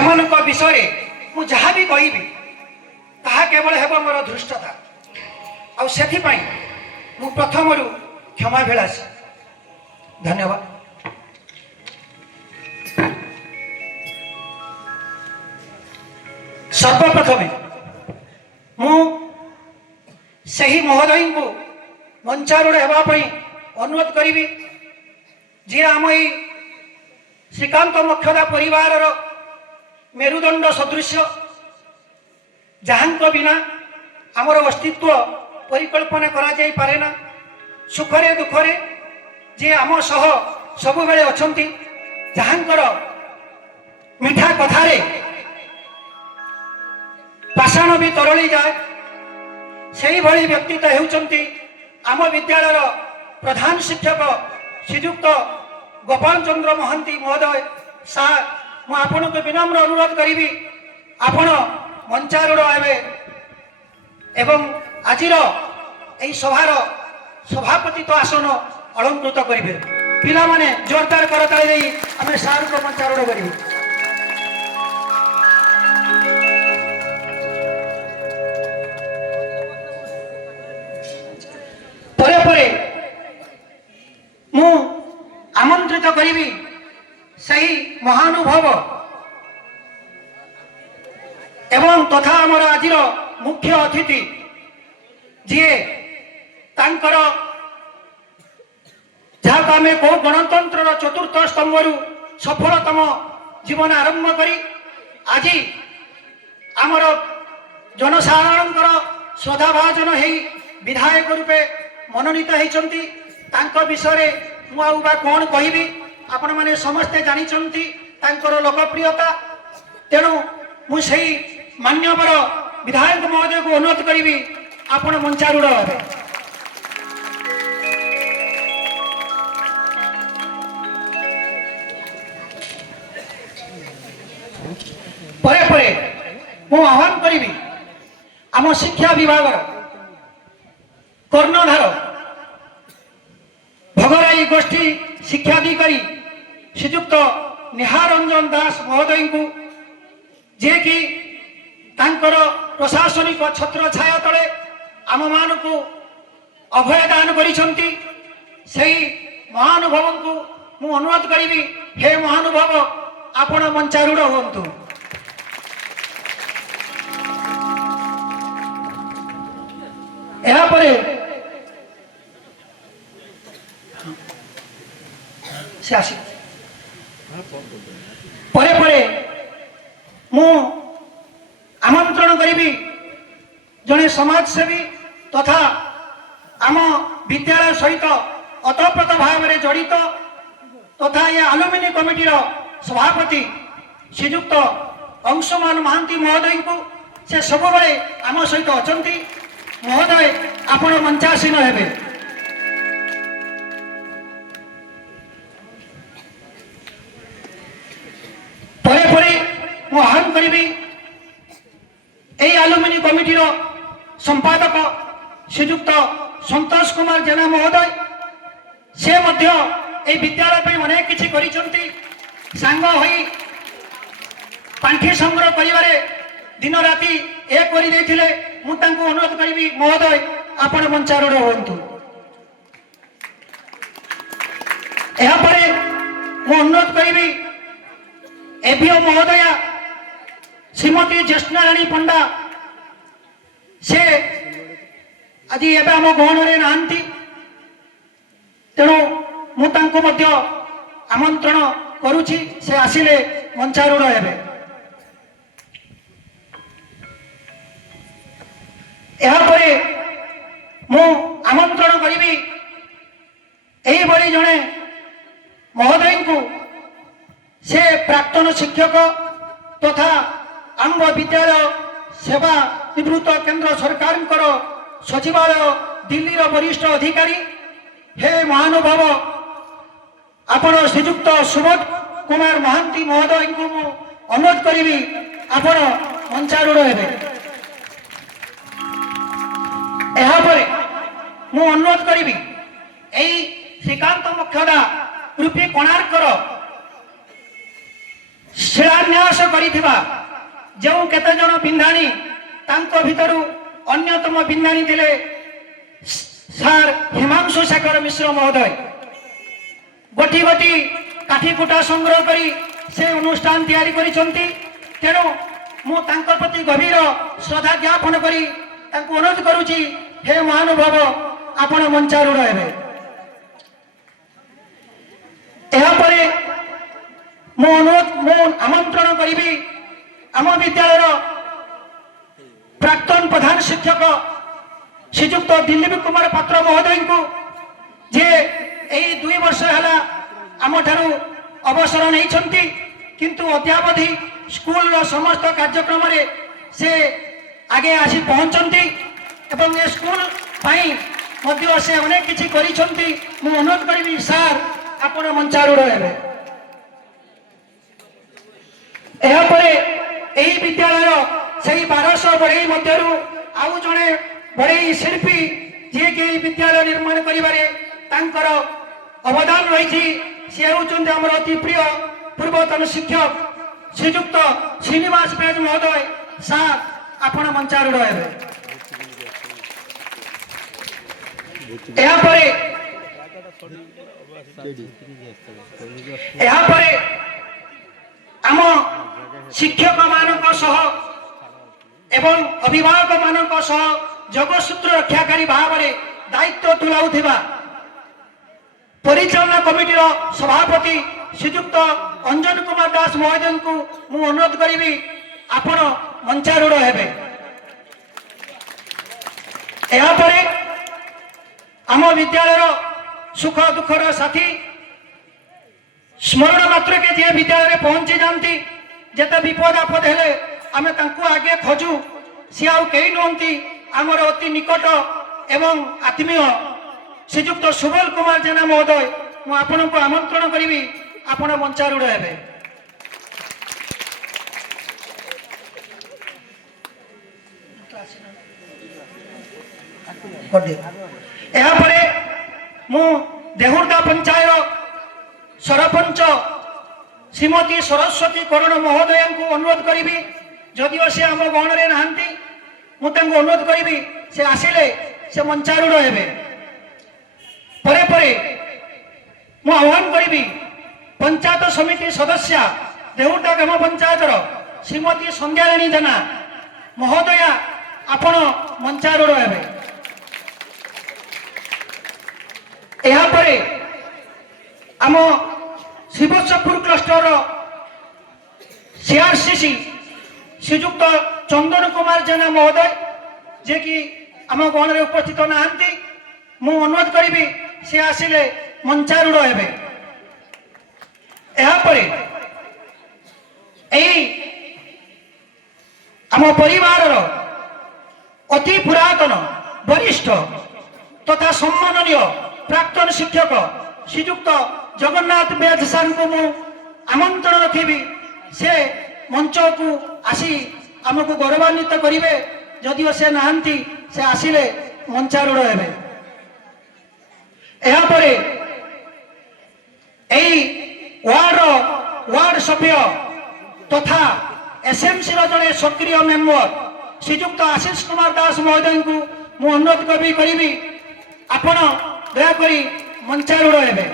ସେମାନଙ୍କ ବିଷୟରେ ମୁଁ ଯାହା ବି କହିବି ତାହା କେବଳ ହେବ ମୋର ଧୃଷ୍ଟତା। ଆଉ ସେଥିପାଇଁ ମୁଁ ପ୍ରଥମରୁ କ୍ଷମାଭିଳାଷୀ। ଧନ୍ୟବାଦ। ସର୍ବପ୍ରଥମେ ମୁଁ ସେହି ମହୋଦୟଙ୍କୁ ମଞ୍ଚାରୂଢ଼ ହେବା ପାଇଁ ଅନୁରୋଧ କରିବି, ଯିଏ ଆମ ଏଇ ଶ୍ରୀକାନ୍ତ ମୋକ୍ଷଦା ପରିବାରର ମେରୁଦଣ୍ଡ ସଦୃଶ୍ୟ, ଯାହାଙ୍କ ବିନା ଆମର ଅସ୍ତିତ୍ୱ ପରିକଳ୍ପନା କରାଯାଇପାରେ ନା। ସୁଖରେ ଦୁଃଖରେ ଯିଏ ଆମ ସହ ସବୁବେଳେ ଅଛନ୍ତି, ଯାହାଙ୍କର ମିଠା କଥାରେ ପାଷାଣ ବି ତରଳି ଯାଏ, ସେହିଭଳି ବ୍ୟକ୍ତିତ୍ୱ ହେଉଛନ୍ତି ଆମ ବିଦ୍ୟାଳୟର ପ୍ରଧାନ ଶିକ୍ଷକ ଶ୍ରୀଯୁକ୍ତ ଗୋପାଳ ଚନ୍ଦ୍ର ମହାନ୍ତି ମହୋଦୟ। ସାର୍, ମୁଁ ଆପଣଙ୍କୁ ବିନମ୍ର ଅନୁରୋଧ କରିବି, ଆପଣ ମଞ୍ଚାରୂଢ଼ ହେବେ ଏବଂ ଆଜିର ଏହି ସଭାର ସଭାପତିତ୍ୱ ଆସନ ଅଳଙ୍କୃତ କରିବେ। ପିଲାମାନେ ଜୋରଦାର କରତାଳି ଦେଇ ଆମେ ସାର୍ଙ୍କୁ ମଞ୍ଚାରୂଢ଼ କରିବୁ। ପରେ ପରେ ମୁଁ আমন্ত্রিত করিবি সেই মহানুভব এবং তথা আমার আজির মুখ্য অতিথি, যিয়ে তাঙ্কর যাহাকে আমি কৌ গণতন্ত্রর চতুর্থ স্তম্ভরু সফলতম জীবন আরম্ভ করি আজি আমার জনসাধারণଙ୍କର শ্রদ্ধাভাজন হই বিধায়ক রূপে মনোনীত হয়েছেন। তাঙ্ক বিষয়ে ମୁଁ ଆଉ ବା କ'ଣ କହିବି, ଆପଣମାନେ ସମସ୍ତେ ଜାଣିଛନ୍ତି ତାଙ୍କର ଲୋକପ୍ରିୟତା। ତେଣୁ ମୁଁ ସେହି ମାନ୍ୟବର ବିଧାୟକ ମହୋଦୟକୁ ଅନୁରୋଧ କରିବି, ଆପଣ ମଞ୍ଚାରୂଢ଼ ହେବେ। ପରେ ପରେ ମୁଁ ଆହ୍ୱାନ କରିବି ଆମ ଶିକ୍ଷା ବିଭାଗର କର୍ଣ୍ଣଧାର ଭଗରାଇ ଗୋଷ୍ଠୀ ଶିକ୍ଷାଧିକାରୀ ଶ୍ରୀଯୁକ୍ତ ନିହାରଞ୍ଜନ ଦାସ ମହୋଦୟଙ୍କୁ, ଯିଏକି ତାଙ୍କର ପ୍ରଶାସନିକ ଛତ୍ର ଛାୟା ତଳେ ଆମମାନଙ୍କୁ ଅଭୟ ଦାନ କରିଛନ୍ତି। ସେହି ମହାନୁଭବଙ୍କୁ ମୁଁ ଅନୁରୋଧ କରିବି, ହେ ମହାନୁଭବ, ଆପଣ ମଞ୍ଚାରୂଢ଼ ହୁଅନ୍ତୁ। ଏହାପରେ ସେ ଆସି ପରେ ପରେ ମୁଁ আমন্ত্রণ করিবি জনে সমাজসেবী তথা আম বিদ্যালয় সহিত অতপ্রত ভাবে জড়িত তথা এ আলুমিনি কমিটির সভাপতি শ্রীযুক্ত অংশুমান মহান্তি মহোদয়ଙ୍କୁ, সে সবুলে আম সহিত অনেক। মহোদয়, আপনার মঞ্চাসীন হেবে। পরে পরে মু আহ্বান করিবি এই আলুমিনি কমিটির সম্পাদক শ্রীযুক্ত সন্তোষ কুমার জেনা মহোদয়। সে মধ্য এই বিদ্যালয় পাই অনেক কিছু করেছেন। সাঙ্গ হই পাণ্ঠি সংগ্রহ করিবারে দিন রাতি এক করে দিয়েছিলে। মু তাঙ্কু অনুরোধ করিবি, মহোদয়, আপন মঞ্চারূঢ় হুঁতু। এরপরে মু অনুরোধ করিবি এভিও মহোদয়া শ্রীমতী জ্যোৎস্নারাণী পণ্ডা। সে আজ এবে আম গহণরে নাহান্তি, তেণু মু তাঙ্কু মধ্য আমন্ত্রণ করুছি, সে আসিলে মঞ্চারূঢ় হেবে। এরপরে মু আমন্ত্রণ করিবি এইভাবে জনে মহোদয়ଙ୍କୁ। সে প্রাক্তন শিক্ষক তথা আম্ব বিদ্যালয় সেবা নিবৃত্ত কেন্দ্র সরকারଙ୍କର সচিবালয় দিল্লীর বরিষ্ঠ অধিকারী। হে মহানুভব, ଆପଣ ଶ୍ରୀଯୁକ୍ତ ସୁବୋଧ କୁମାର ମହାନ୍ତି ମହୋଦୟଙ୍କୁ ମୁଁ ଅନୁରୋଧ କରିବି, ଆପଣ ମଞ୍ଚାରୂଢ଼ ହେବେ। ଏହାପରେ ମୁଁ ଅନୁରୋଧ କରିବି এই শ্রীকান্ত মোক্ষদা রূপী কোଣାର୍କର ଶିଳାନ୍ୟାସ ଶିଳାନ୍ୟାସ କରିଥିବା ଯେଉଁ କେତେ ଜଣ ବିନ୍ଧାଣୀ ତାଙ୍କ ଭିତରୁ ଅନ୍ୟତମ ବିନ୍ଧାଣୀ ଥିଲେ ସାର୍ ହିମାଂଶୁ ଶେଖର ମିଶ୍ର ମହୋଦୟ। ଗୋଟି ଗୋଟି କାଠି କୁଟା ସଂଗ୍ରହ କରି ସେ অনুষ্ঠাନ ତିଆରି କରିଛନ୍ତି। ତେଣୁ ମୁଁ ତାଙ୍କ ପ୍ରତି ଗଭୀର ଶ୍ରଦ୍ଧା ଜ୍ଞାପନ କରି ତାଙ୍କୁ ଅନୁରୋଧ କରୁଛି, ହେ ମହାନୁଭବ ଆପଣ ମଞ୍ଚାରୂଢ଼ ହେବେ। ଏହାପରେ ମୁଁ ଆମନ୍ତ୍ରଣ କରିବି ଆମ ବିଦ୍ୟାଳୟର ପ୍ରାକ୍ତନ ପ୍ରଧାନ ଶିକ୍ଷକ ଶ୍ରୀଯୁକ୍ତ ଦିଲ୍ଲୀପ କୁମାର ପାତ୍ର ମହୋଦୟଙ୍କୁ, ଯିଏ ଏହି 2 ବର୍ଷ ହେଲା ଆମଠାରୁ ଅବସର ନେଇଛନ୍ତି, କିନ୍ତୁ ଅଦ୍ୟାବଧି ସ୍କୁଲର ସମସ୍ତ କାର୍ଯ୍ୟକ୍ରମରେ ସେ ଆଗେ ଆସି ପହଞ୍ଚନ୍ତି ଏବଂ ଏ ସ୍କୁଲ ପାଇଁ ମଧ୍ୟ ସେ ଅନେକ କିଛି କରିଛନ୍ତି। ମୁଁ ଅନୁରୋଧ କରିବି ସାର୍ ଆପଣ ମଞ୍ଚାରୂଢ଼ ହେବେ। ଏହାପରେ ଏହି ବିଦ୍ୟାଳୟର ସେହି 1200 ବଢ଼େଇ ମଧ୍ୟରୁ ଆଉ ଜଣେ ବଢ଼େଇ ଶିଳ୍ପୀ ଯିଏକି ଏହି ବିଦ୍ୟାଳୟ ନିର୍ମାଣ କରିବାରେ ତାଙ୍କର ଅବଦାନ ରହିଛି, ସେ ହେଉଛନ୍ତି ଆମର ଅତି ପ୍ରିୟ ପୂର୍ବତନ ଶିକ୍ଷକ ଶ୍ରୀଯୁକ୍ତ ଶ୍ରୀନିବାସ ବେଜ ମହୋଦୟ। ସାର୍ ଆପଣ ମଞ୍ଚାରୂଢ଼ ହେବେ। ଏହାପରେ ଆମ ଶିକ୍ଷକ ମାନଙ୍କ ସହ ଏବଂ ଅଭିଭାବକ ମାନଙ୍କ ସହ ଯୋଗସୂତ୍ର ରକ୍ଷାକାରୀ ଭାବରେ ଦାୟିତ୍ୱ ତୁଲାଉଥିବା ପରିଚାଳନା କମିଟିର ସଭାପତି ଶ୍ରୀଯୁକ୍ତ ଅଞ୍ଜନ କୁମାର ଦାସ ମହୋଦୟଙ୍କୁ ମୁଁ ଅନୁରୋଧ କରିବି ଆପଣ ମଞ୍ଚାରୂଢ଼ ହେବେ। ଏହାପରେ ଆମ ବିଦ୍ୟାଳୟର ସୁଖ ଦୁଃଖର ସାଥୀ, ସ୍ମରଣ ମାତ୍ରକେ ଯିଏ ବିଦ୍ୟାଳୟରେ ପହଞ୍ଚି ଯାଆନ୍ତି, ଯେତେ ବିପଦ ଆପଦ ହେଲେ ଆମେ ତାଙ୍କୁ ଆଗେ ଖୋଜୁ, ସିଏ ଆଉ କେହି ନୁହନ୍ତି ଆମର ଅତି ନିକଟ ଏବଂ ଆତ୍ମୀୟ ଶ୍ରୀଯୁକ୍ତ ସୁବଲ କୁମାର ଜେନା ମହୋଦୟ। ମୁଁ ଆପଣଙ୍କୁ ଆମନ୍ତ୍ରଣ କରିବି ଆପଣ ମଞ୍ଚାରୂଢ଼ ହେବେ। ଏହାପରେ ମୁଁ ଦେହୁର୍ଦା ପଞ୍ଚାୟତ ସରପଞ୍ଚ ଶ୍ରୀମତୀ ସରସ୍ୱତୀ କରଣ ମହୋଦୟଙ୍କୁ ଅନୁରୋଧ କରିବି, ଯଦିଓ ସେ ଆମ ଗହଣରେ ନାହାନ୍ତି, ମୁଁ ତାଙ୍କୁ ଅନୁରୋଧ କରିବି ସେ ଆସିଲେ ସେ ମଞ୍ଚାରୂଢ଼ ହେବେ। ପରେ ପରେ ମୁଁ ଆହ୍ୱାନ କରିବି ପଞ୍ଚାୟତ ସମିତି ସଦସ୍ୟା ଦେହୁର୍ଦା ଗ୍ରାମ ପଞ୍ଚାୟତର ଶ୍ରୀମତୀ ସନ୍ଧ୍ୟାରାଣୀ ଜେନା ମହୋଦୟା ଆପଣ ମଞ୍ଚାରୂଢ଼ ହେବେ। ଏହାପରେ ଆମ ଶିବସପୁର କ୍ଲଷ୍ଟରର ସିଆରସିସି ଶ୍ରୀଯୁକ୍ତ ଚନ୍ଦନ କୁମାର ଜେନା ମହୋଦୟ, ଯିଏକି ଆମ ଗହଣରେ ଉପସ୍ଥିତ ନାହାନ୍ତି, ମୁଁ ଅନୁରୋଧ କରିବି ସେ ଆସିଲେ ମଞ୍ଚାରୂଢ଼ ହେବେ। ଏହାପରେ ଏହି ଆମ ପରିବାରର ଅତି ପୁରାତନ ବରିଷ୍ଠ ତଥା ସମ୍ମାନନୀୟ ପ୍ରାକ୍ତନ ଶିକ୍ଷକ ଶ୍ରୀଯୁକ୍ତ ଜଗନ୍ନାଥ ବେଜ ସାର୍ଙ୍କୁ ମୁଁ ଆମନ୍ତ୍ରଣ ରଖିବି, ସେ ମଞ୍ଚକୁ ଆସି ଆମକୁ ଗୌରବାନ୍ୱିତ କରିବେ। ଯଦିଓ ସେ ନାହାନ୍ତି, ସେ ଆସିଲେ ମଞ୍ଚାରୂଢ଼ ହେବେ। ଏହାପରେ ଏହି ୱାର୍ଡ ସଭ୍ୟ ତଥା ଏସଏମସିର ଜଣେ ସକ୍ରିୟ ମେମ୍ବର ଶ୍ରୀଯୁକ୍ତ ଆଶିଷ କୁମାର ଦାସ ମହୋଦୟଙ୍କୁ ମୁଁ ଅନୁରୋଧ କରିବି ଆପଣ ଦୟାକରି ମଞ୍ଚାରୂଢ଼ ହେବେ।